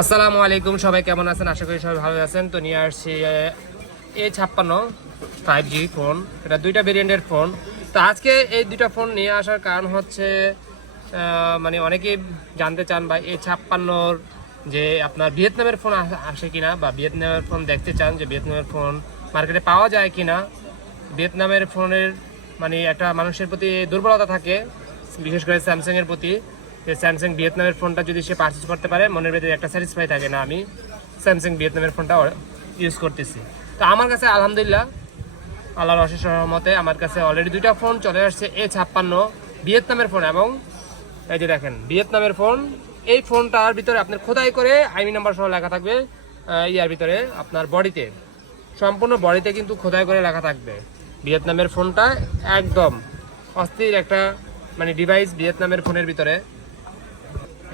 আসসালামু আলাইকুম, সবাই কেমন আছেন? আশা করি সবাই ভালো আছেন। তো নিয়ে আসছি, এ ছাপ্পান্ন ফাইভ জি ফোন এটা দুইটা ভেরিয়েন্টের ফোন তো আজকে এই দুইটা ফোন নিয়ে আসার কারণ হচ্ছে মানে অনেকেই জানতে চান বা এ ছাপ্পান্নর যে আপনার ভিয়েতনামের ফোন আস- কিনা বা ভিয়েতনামের ফোন দেখতে চান যে ভিয়েতনামের ফোন মার্কেটে পাওয়া যায় কিনা। ভিয়েতনামের ফোনের মানে একটা মানুষের প্রতি দুর্বলতা থাকে, বিশেষ করে স্যামসাংয়ের প্রতি। যে স্যামসাং ভিয়েতনামের ফোনটা যদি সে পারচেজ করতে পারে, মনের ভেতরে একটা স্যাটিসফাই থাকে না আমি স্যামসাং ভিয়েতনামের ফোনটা ইউজ করতেছি। তো আমার কাছে আলহামদুলিল্লাহ, আল্লাহর অশেষ রহমতে আমার কাছে অলরেডি দুইটা ফোন চলে আসছে এ ছাপ্পান্ন ভিয়েতনামের ফোন এবং এই যে দেখেন, ভিয়েতনামের ফোন এই ফোনটার ভিতরে আপনার খোদাই করে আইমি নাম্বার সহ লেখা থাকবে ইয়ার ভিতরে আপনার বডিতে। সম্পূর্ণ বডিতে কিন্তু খোদাই করে লেখা থাকবে ভিয়েতনামের ফোনটা একদম অস্থির একটা মানে ডিভাইস ভিয়েতনামের ফোনের ভিতরে।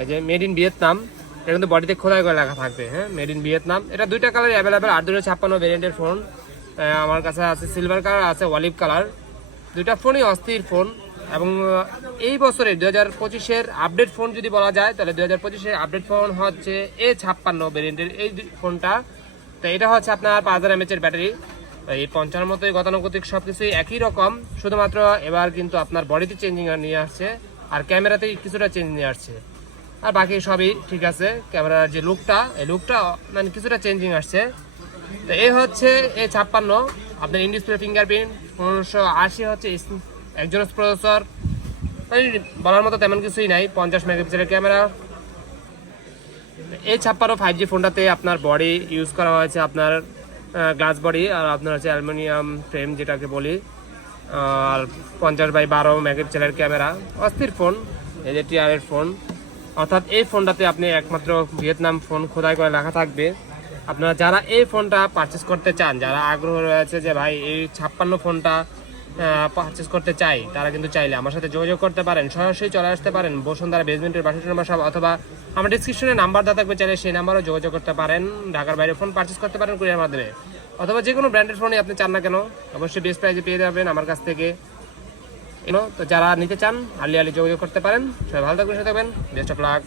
এই যে মেড ইন ভিয়েতনাম এটা কিন্তু বডিতে খোদাই করে লেখা থাকবে হ্যাঁ? মেড ইন ভিয়েতনাম এটা দুইটা কালার অ্যাভেলেবেল আট দুটো ছাপ্পান্ন ভেরিয়েন্টের ফোন আমার কাছে আছে সিলভার কালার আছে অলিভ কালার দুইটা ফোনই অস্থির ফোন এবং এই বছরে দু হাজার পঁচিশের আপডেট ফোন যদি বলা যায়, তাহলে দু হাজার পঁচিশের আপডেট ফোন হচ্ছে এ ছাপ্পান্ন ভেরিয়েন্টের এই ফোনটা তো এটা হচ্ছে আপনার পাঁচ হাজার এমএচের ব্যাটারি এই পঞ্চান্ন মতোই গতানুগতিক সব কিছুই একই রকম, শুধুমাত্র এবার কিন্তু আপনার বডিতে চেঞ্জিং নিয়ে আসছে, আর ক্যামেরাতেই কিছুটা চেঞ্জ নিয়ে আসছে। আর বাকি সবই ঠিক আছে। ক্যামেরার যে লুকটা এই লুকটা মানে কিছুটা চেঞ্জিং আসছে। তো এই হচ্ছে এ ছাপ্পান্ন, আপনার ইন ডিসপ্লে ফিঙ্গারপ্রিন্ট পনেরোশো আশি হচ্ছে একজন প্রসেসর বলার মতো তেমন কিছুই নাই, পঞ্চাশ মেগাপিক্সেলের ক্যামেরা। এই ছাপ্পান্ন ফাইভ জি ফোনটাতে আপনার বডি ইউজ করা হয়েছে আপনার গ্লাস বডি আর আপনার হচ্ছে অ্যালুমিনিয়াম ফ্রেম যেটাকে বলি। আর পঞ্চাশ বাই বারো মেগাপিক্সেলের ক্যামেরা, অস্থির ফোন এই যে টিআরের ফোন অর্থাৎ এই ফোনটাতে আপনি একমাত্র ভিয়েতনাম ফোন খোদাই করে লেখা থাকবে। আপনারা যারা এই ফোনটা পারচেস করতে চান, যারা আগ্রহ রয়েছে যে ভাই এই ছাপ্পান্ন ফোনটা পারচেস করতে চাই, তারা কিন্তু চাইলে আমার সাথে যোগাযোগ করতে পারেন, সরাসরি চলে আসতে পারেন, বসুন্ধরা বেসমেন্টের বাসা নাম্বার সব অথবা আমার ডিসক্রিপশনে নাম্বার দেওয়া থাকবে, চাইলে সেই নাম্বারও যোগাযোগ করতে পারেন, ঢাকার বাইরে ফোন পারচেস করতে পারেন কুরিয়ার মাধ্যমে। অথবা যে কোনো ব্র্যান্ডের ফোনই আপনি চান না কেন, অবশ্যই বেস্ট প্রাইসে পেয়ে যাবেন আমার কাছ থেকে। তো যারা নিতে চান আর্লি আলি যোগাযোগ করতে পারেন। সবাই ভালো থাকবেন সাথে থাকবেন। Best of luck